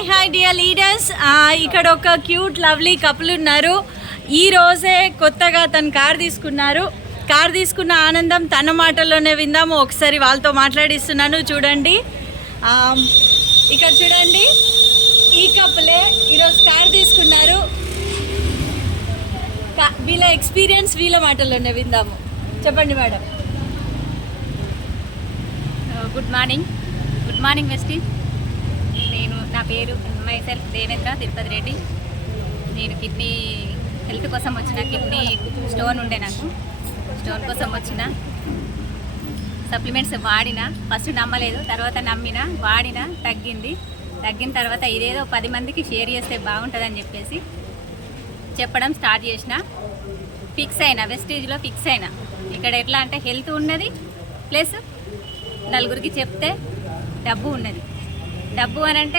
Hi hi dear leaders. ఇక్కడ ఒక cute lovely couple ఉన్నారు. ఈ రోజే కొత్తగా తను కార్ తీసుకున్నారు. కార్ తీసుకున్న ఆనందం తన మాటల్లోనే విందాము. ఒకసారి వాళ్ళతో మాట్లాడిస్తున్నాను చూడండి. ఇక్కడ చూడండి. ఈ కప్పులే ఈరోజు కార్ తీసుకున్నారు. వీళ్ళ ఎక్స్పీరియన్స్ వీళ్ళ మాటల్లోనే విందాము. చెప్పండి madam. Good morning good morning వెస్టీ పేరు మైసెల్ఫ్ దేవేంద్ర తిరుపతి రెడ్డి. నేను కిడ్నీ హెల్త్ కోసం వచ్చిన కిడ్నీ స్టోన్ ఉండే నాకు. స్టోన్ కోసం వచ్చిన. సప్లిమెంట్స్ వాడిన ఫస్ట్ నమ్మలేదు తర్వాత నమ్మిన వాడిన తగ్గింది. తగ్గిన తర్వాత ఇదేదో పది మందికి షేర్ చేస్తే బాగుంటుందని చెప్పేసి చెప్పడం స్టార్ట్ చేసిన. ఫిక్స్ అయినా వెస్టేజ్లో ఫిక్స్ అయినా. ఇక్కడ ఎట్లా అంటే హెల్త్ ఉన్నది ప్లస్ నలుగురికి చెప్తే డబ్బు ఉన్నది. డబ్బు అని అంటే